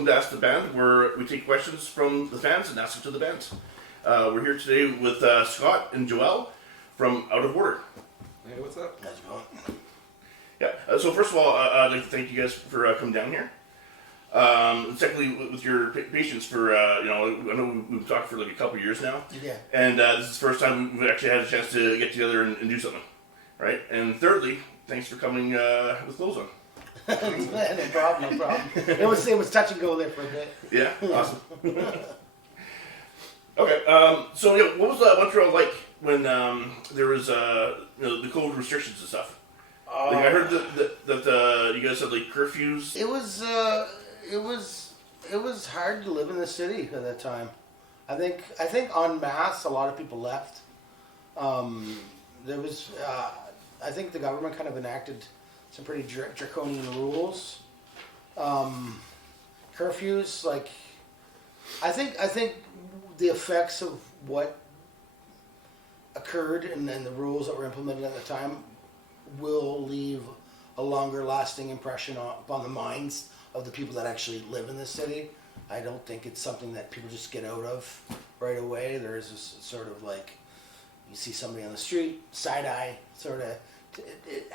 welcome to Ask the Band, where we take questions from the fans and ask them to the band. We're here today with Scott and Joel from Out of Order. Hey, what's up? How's it going? Yeah. So first of all, I'd like to thank you guys for coming down here. And secondly, with your patience for I know we've talked for like a couple of years now. Yeah. And this is the first time we've actually had a chance to get together and do something, right? And thirdly, thanks for coming with clothes on. No problem. It was touch and go there for a bit. Yeah, awesome. Okay, so yeah, what was Montreal like when there was the COVID restrictions and stuff? Like, I heard that you guys had like curfews. It was hard to live in the city at that time. I think en masse a lot of people left. There was I think the government kind of enacted some pretty draconian rules. Curfews, like I think the effects of what occurred and the rules that were implemented at the time will leave a longer lasting impression upon the minds of the people that actually live in the city. I don't think it's something that people just get out of right away. There is this sort of like, you see somebody on the street, side eye, sort of.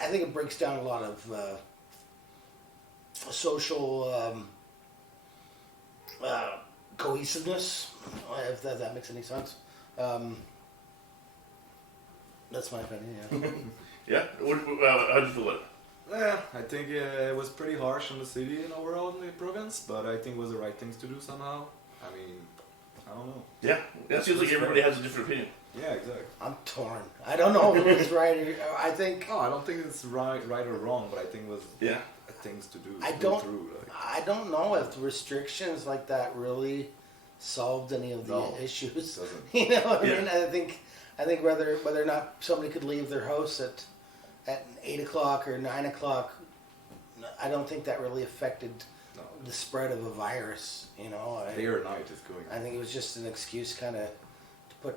I think it breaks down a lot of social cohesiveness, if that makes any sense. That's my opinion. Yeah. How did you feel about it? Yeah, I think it was pretty harsh on the city and overall in the province, but I think it was the right things to do somehow. I mean, I don't know. Yeah, it seems like everybody has a different opinion. Yeah, exactly. I'm torn. I don't know if it's right. I think. No, I don't think it's right or wrong, but I think it was things to do. I don't know if restrictions like that really solved any of the issues. It doesn't. You know what I mean? I think whether or not somebody could leave their house at 8 o'clock or 9 o'clock, I don't think that really affected the spread of a virus. You know, day or night is going. I think it was just an excuse, kind of, to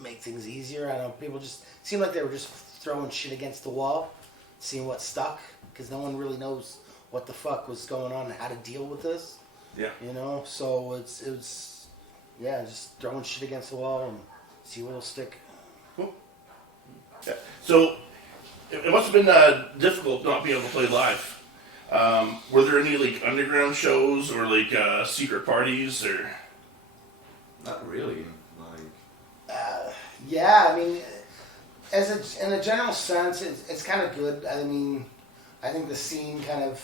make things easier. I don't know. People just seemed like they were just throwing shit against the wall, seeing what stuck, because no one really knows what the fuck was going on and how to deal with this. Yeah. You know, so it was just throwing shit against the wall and see what'll stick. Cool. Yeah. So it must have been difficult not being able to play live. Were there any like underground shows or like secret parties or? Not really. Yeah, I mean, in a general sense, it's kind of good. I mean, I think the scene kind of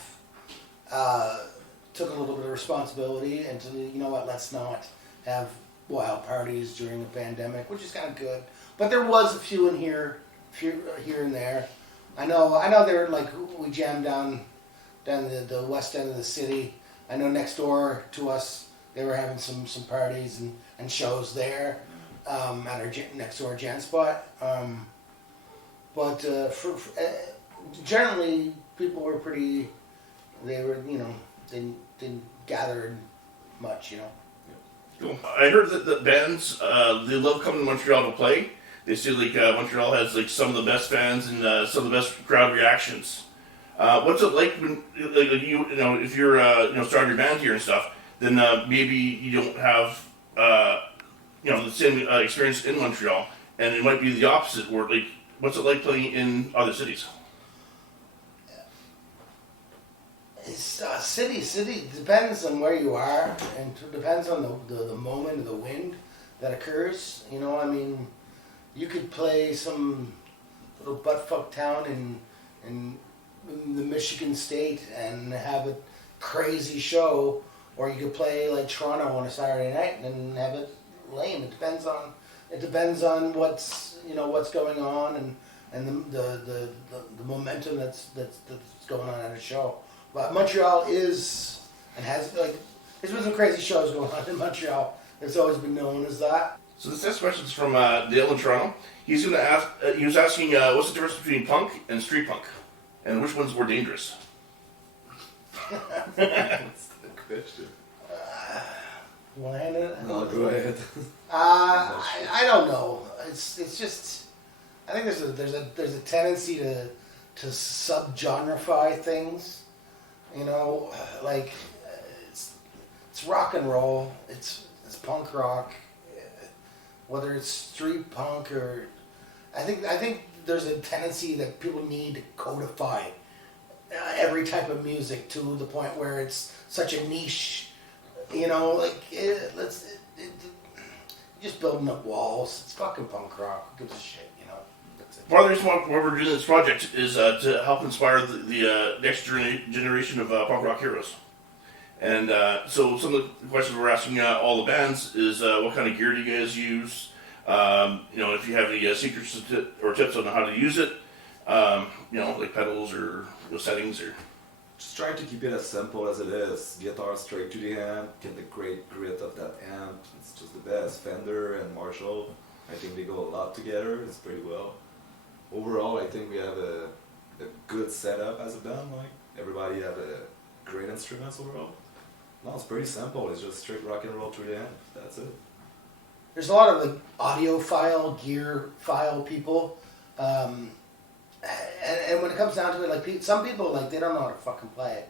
took a little bit of responsibility and to, you know what, let's not have wild parties during the pandemic, which is kind of good. But there was a few in here and there. I know they were like, we jammed down the west end of the city. I know next door to us, they were having some parties and shows there. At our next door Jan spot, but generally people were pretty. They were, didn't gather much, Cool. I heard that the bands they love coming to Montreal to play. They say like Montreal has like some of the best fans and some of the best crowd reactions. What's it like when if you're starting your band here and stuff? Then maybe you don't have. The same experience in Montreal, and it might be the opposite. Where like, what's it like playing in other cities? It's city depends on where you are, and it depends on the moment of the wind that occurs. You know, I mean, you could play some little buttfuck town in the Michigan state and have a crazy show, or you could play like Toronto on a Saturday night and have it lame. It depends on what's going on and the momentum that's going on at a show. But Montreal is and has there's been some crazy shows going on in Montreal. It's always been known as that. So this next question is from Dale in Toronto. He's going to ask. He was asking, what's the difference between punk and street punk, and which one's more dangerous? That's the question. You want to handle it? No, go ahead. I don't know. It's just I think there's a tendency to subgenreify things. it's rock and roll. It's punk rock, whether it's street punk or I think there's a tendency that people need to codify every type of music to the point where it's such a niche. Like just building up walls. It's fucking punk rock. Who gives a shit? That's it. Part of the reason why we're doing this project is to help inspire the next generation of punk rock heroes. And so some of the questions we're asking all the bands is what kind of gear do you guys use? If you have any secrets or tips on how to use it, like pedals or settings or. Just trying to keep it as simple as it is. Guitar straight to the amp, get the great grit of that amp. It's just the best. Fender and Marshall, I think they go a lot together. It's pretty well. Overall, I think we have a good setup as a band. Like everybody have a great instruments overall. No, it's pretty simple. It's just straight rock and roll through the amp. That's it. There's a lot of like audiophile, gearphile people. And when it comes down to it, like some people, like they don't know how to fucking play it,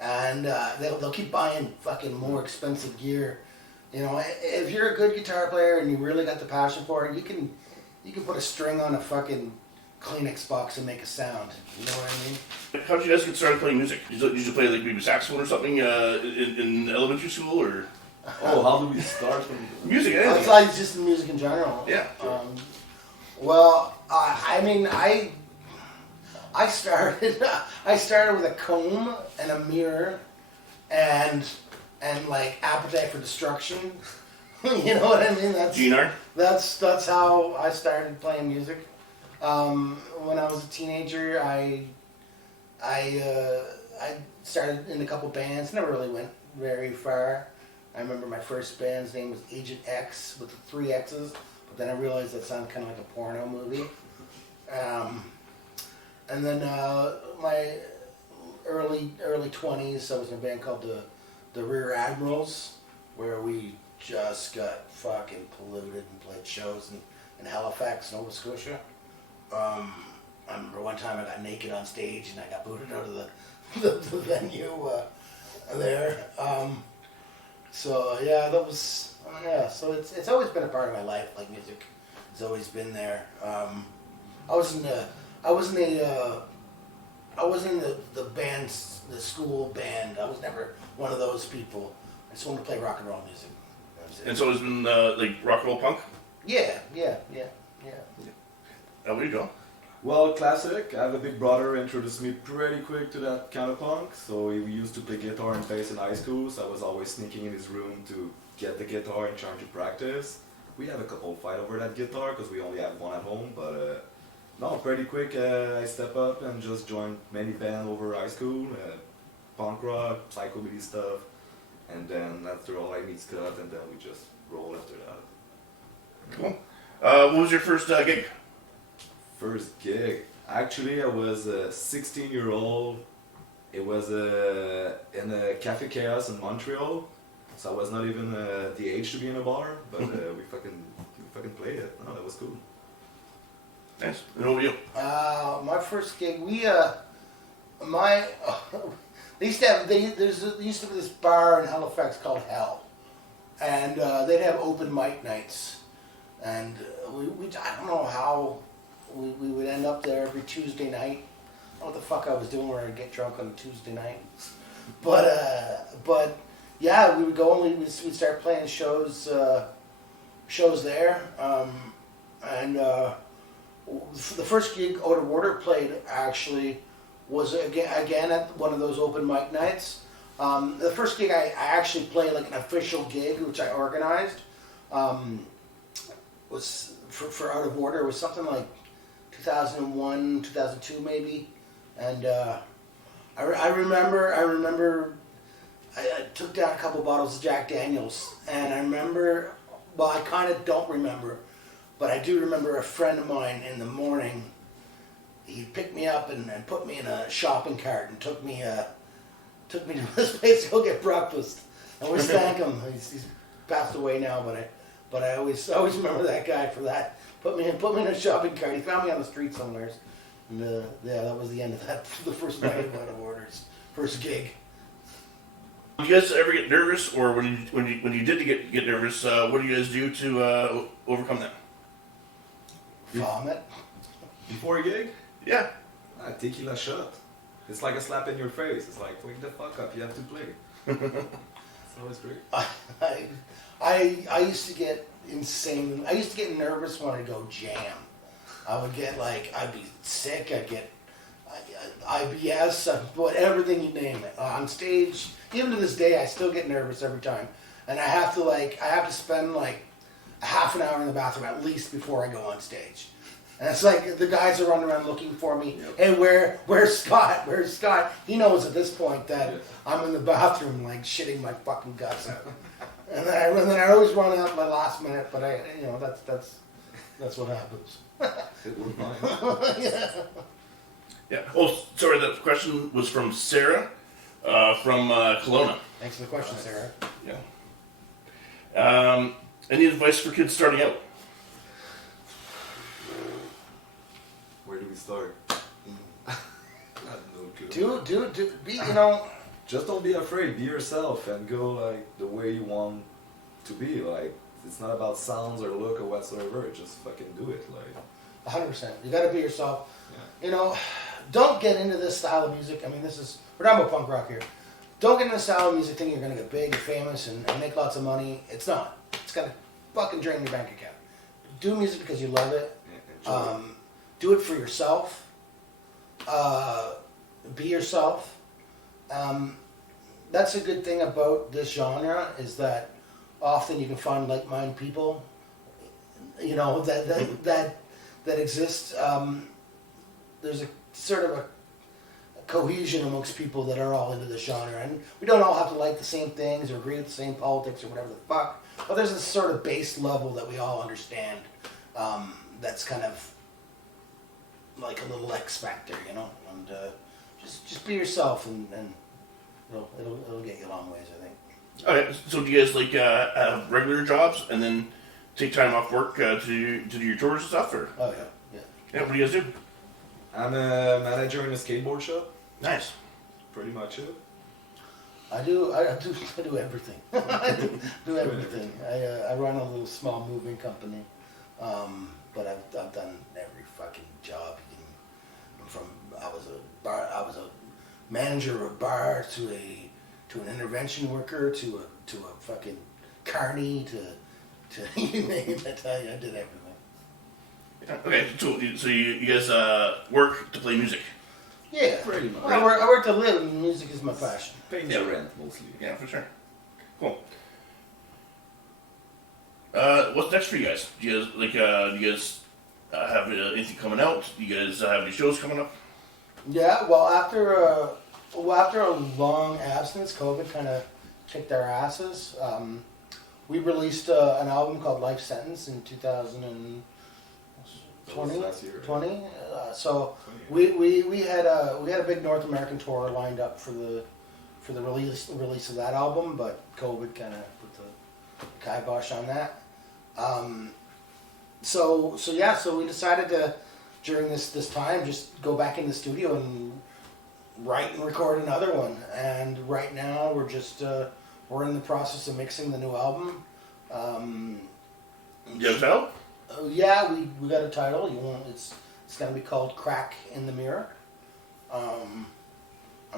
and they'll keep buying fucking more expensive gear. If you're a good guitar player and you really got the passion for it, you can put a string on a fucking Kleenex box and make a sound. You know what I mean? How did you guys get started playing music? Did you play like maybe saxophone or something in elementary school or? Oh, how do we start from Music, It's anything. like just music in general. Yeah. Sure. I started with a comb and a mirror, and like Appetite for Destruction. You know what I mean? GNR? That's how I started playing music. When I was a teenager, I started in a couple bands. Never really went very far. I remember my first band's name was Agent X with the 3 X's, but then I realized that sounded kind of like a porno movie. And then my early 20s, I was in a band called the Rear Admirals, where we just got fucking polluted and played shows in Halifax, Nova Scotia. I remember one time I got naked on stage and I got booted out of the venue there. So yeah, that was So it's always been a part of my life. Like music has always been there. I wasn't in the bands, the school band. I was never one of those people. I just wanted to play rock and roll music. That was it. And so it's been like rock and roll punk? Yeah. How about you, John? Well, classic. I have a big brother who introduced me pretty quick to that kind of punk. So we used to play guitar and bass in high school, so I was always sneaking in his room to get the guitar and trying to practice. We had a couple fight over that guitar because we only had one at home, but no, pretty quick I step up and just joined many bands over high school, punk rock, psychobilly stuff, and then after all I meet Scott, and then we just roll after that. Cool. What was your first gig? First gig. Actually, I was a 16-year-old. It was in a Cafe Chaos in Montreal. So I was not even the age to be in a bar, but we fucking played it. No, that was cool. Nice. And what about you? My first gig, they used to have there used to be this bar in Halifax called Hell, and they'd have open mic nights, and we I don't know how we would end up there every Tuesday night. I don't know what the fuck I was doing where I'd get drunk on a Tuesday night, but yeah, we would go and we'd start playing shows there, and the first gig Out of Order played actually was again at one of those open mic nights. The first gig I actually played like an official gig, which I organized, was for Out of Order. It was something like 2001, 2002 maybe, and I remember I took down a couple bottles of Jack Daniels, and I remember, well, I kind of don't remember, but I do remember a friend of mine in the morning, he picked me up and put me in a shopping cart and took me to this place to go get breakfast. I always thank him. He's passed away now, but I always remember that guy for that. Put me in a shopping cart. He found me on the street somewhere, and yeah, that was the end of that. The first night of Out of Orders, first gig. Do you guys ever get nervous, or when you did get nervous, what do you guys do to overcome that? Vomit. Before a gig, Yeah. tequila shot. It's like a slap in your face. It's like, wake the fuck up, you have to play. It's always great. I used to get insane. I used to get nervous when I'd go jam. I would get like, I'd be sick. I'd get IBS, everything you name it. On stage, even to this day, I still get nervous every time. And I have to spend like a half an hour in the bathroom at least before I go on stage. And it's like the guys are running around looking for me. Yep. Hey, where's Scott? Where's Scott? He knows at this point that I'm in the bathroom like shitting my fucking guts out. And then I always run out my last minute, but that's what happens. It was mine. Yeah. Yeah. Oh, sorry. That question was from Sarah, from Kelowna. Thanks for the question, Sarah. Yeah. Any advice for kids starting out? Where do we start? I have no clue. Do be Just don't be afraid. Be yourself and go like the way you want to be. Like it's not about sounds or look or whatsoever. Just fucking do it. Like 100%. You got to be yourself. yeah. Don't get into this style of music. I mean, we're talking about punk rock here. Don't get into the style of music thinking you're gonna get big and famous and make lots of money. It's not. It's gonna fucking drain your bank account. Do music because you love it. Enjoy it. Do it for yourself. Be yourself. That's a good thing about this genre is that often you can find like-minded people. That exist. There's a sort of a cohesion amongst people that are all into the genre, and we don't all have to like the same things or agree with the same politics or whatever the fuck. But there's this sort of base level that we all understand. That's kind of like a little X factor, and just be yourself, and it'll get you a long ways, I think. Okay. So do you guys like have regular jobs and then take time off work to do your tours and stuff, or? Oh yeah. Yeah. What do you guys do? I'm a manager in a skateboard shop. Nice. Pretty much it. I do everything. I do everything. I run a little small moving company, but I've done every fucking job. I was a manager of a bar to an intervention worker to a fucking carny to you name it. I did everything. Yeah. Okay. So you guys work to play music. Yeah, Pretty much. I work to live, and music is my passion. Paying Yeah. the rent mostly. Yeah, for sure. Cool. What's next for you guys? Do you guys have anything coming out? Do you guys have any shows coming up? Yeah, well, after a long absence, COVID kind of kicked our asses. We released an album called Life Sentence in 2020. That was last year, right? 20. So we had a big North American tour lined up for the release of that album, but COVID kind of put the kibosh on that. So we decided to, during this time, just go back in the studio and write and record another one. And right now we're just we're in the process of mixing the new album. Do you have a title? Yeah, we got a title. It's gonna be called Crack in the Mirror. I'm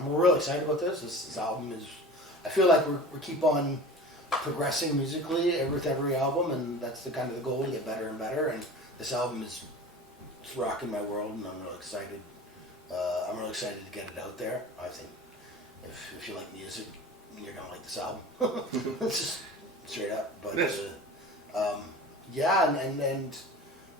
real excited about this. This album is. I feel like we keep on progressing musically with every album, and that's the kind of the goal, to get better and better. And this album is rocking my world, and I'm real excited. I'm real excited to get it out there. I think if you like music, you're gonna like this album. It's just straight up. But Yes. yeah, and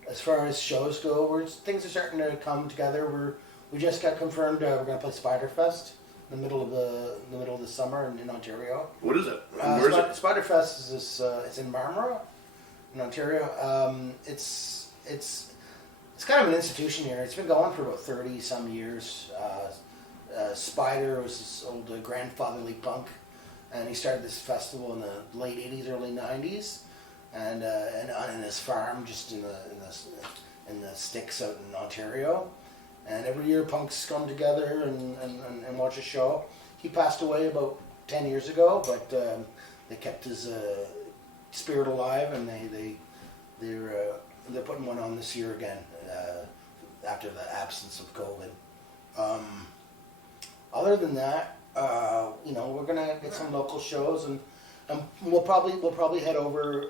as far as shows go, things are starting to come together. We just got confirmed we're gonna play Spiderfest in the middle of the summer in Ontario. What is it? Where is it? Spiderfest is it's in Marmora, in Ontario. It's kind of an institution here. It's been going for about 30 some years. Spider was this old grandfatherly punk, and he started this festival in the late 80s, early 90s, and on his farm, just in the sticks out in Ontario. And every year punks come together and watch a show. He passed away about 10 years ago, but they kept his spirit alive, and they're putting one on this year again after the absence of COVID. Other than that, we're gonna get some local shows, and we'll probably head over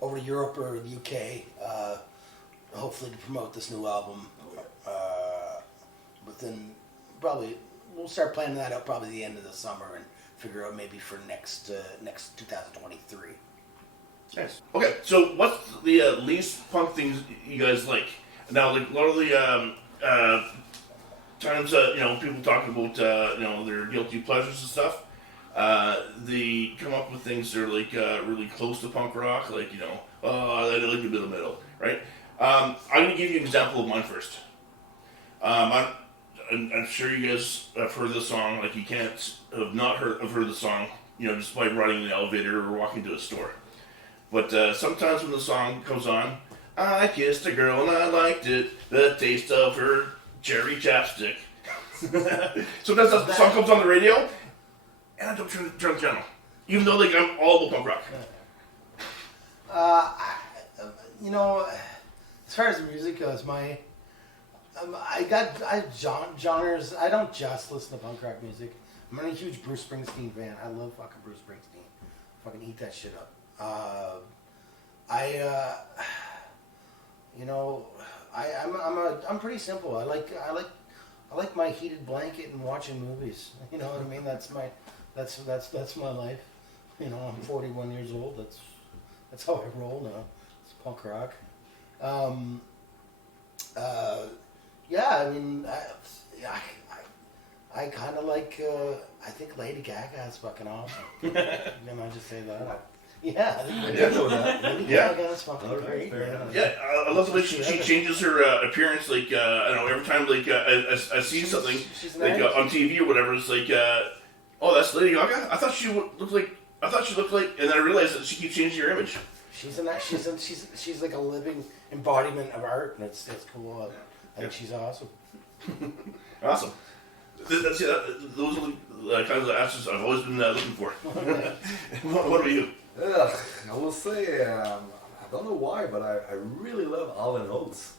to Europe or the UK, hopefully to promote this new album. But then probably we'll start planning that out probably the end of the summer and figure out maybe for next 2023. Nice. Okay, so what's the least punk things you guys like? Now, like a lot of the times, people talk about their guilty pleasures and stuff. They come up with things that are like really close to punk rock, like I like a bit of metal, right? I'm gonna give you an example of mine first. I'm sure you guys have heard the song. Like you can't have not heard the song, just by riding in the elevator or walking to a store. But sometimes when the song comes on, I kissed a girl and I liked it, the taste of her cherry chapstick. Sometimes the song comes on the radio, and I don't turn the channel, even though like I'm all about punk rock. As far as the music goes, I genres. I don't just listen to punk rock music. I'm a huge Bruce Springsteen fan. I love fucking Bruce Springsteen. Fucking eat that shit up. I'm pretty simple. I like my heated blanket and watching movies. You know what I mean? That's my life. I'm 41 years old. That's how I roll now. It's punk rock. I kind of like. I think Lady Gaga is fucking awesome. Can I just say that? Yeah, I think I know that. Lady Yeah. Gaga is fucking great. Man. Yeah, I love the way she changes her appearance. Like every time like I see something She's like nice. on TV or whatever, it's like, oh, that's Lady Gaga. I thought she looked like, and then I realized that she keeps changing her image. She's like a living embodiment of art, and it's cool. I think she's awesome. Awesome. Those are the kinds of answers I've always been looking for. What about you? I will say, I don't know why, but I really love Alan Oates.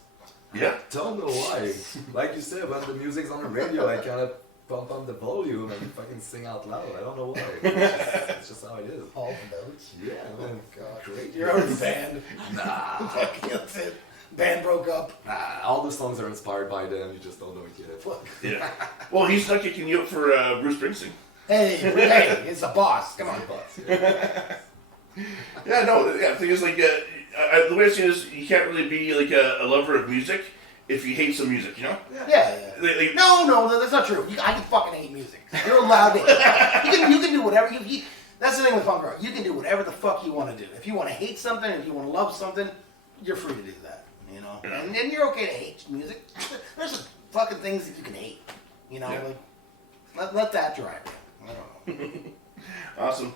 Yeah. Don't know why. Like you said, when the music's on the radio, I kind of pump up the volume and fucking sing out loud. I don't know why. It's just how it is. All the notes. Yeah. Oh God. Great. You're already banned. Nah. Fucking that's it. Band broke up. Nah. All the songs are inspired by them. You just don't know it yet. Fuck. Yeah. Well, he's not kicking you up for Bruce Springsteen. Hey, it's the boss. Come on. Yeah, no, yeah. The thing is, like, the way I see it is, you can't really be like a lover of music if you hate some music, Yeah. Like, No, that's not true. I can fucking hate music. You're allowed to. You can do whatever. That's the thing with punk rock. You can do whatever the fuck you want to do. If you want to hate something, if you want to love something, you're free to do that. Yeah. And you're okay to hate music. There's some fucking things that you can hate. Yeah. Like let that drive you. I don't know. Awesome.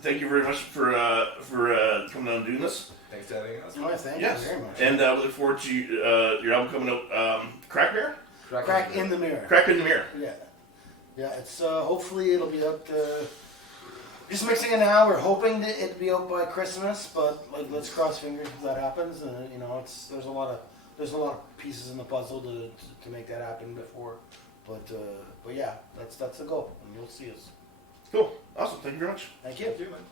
Thank you very much for coming out and doing this. Thanks for having us. Well, thank Yes. you very much. And we look forward to your album coming out. Crack Mirror? Crack in the mirror. Crack in the Mirror. Yeah. It's hopefully it'll be out. Just mixing it now. We're hoping that it'll be out by Christmas, but like let's cross fingers if that happens. There's a lot of pieces in the puzzle to make that happen before. But yeah, that's the goal, and you'll see us. Cool. Awesome. Thank you very much. Thank you. Thank you, man.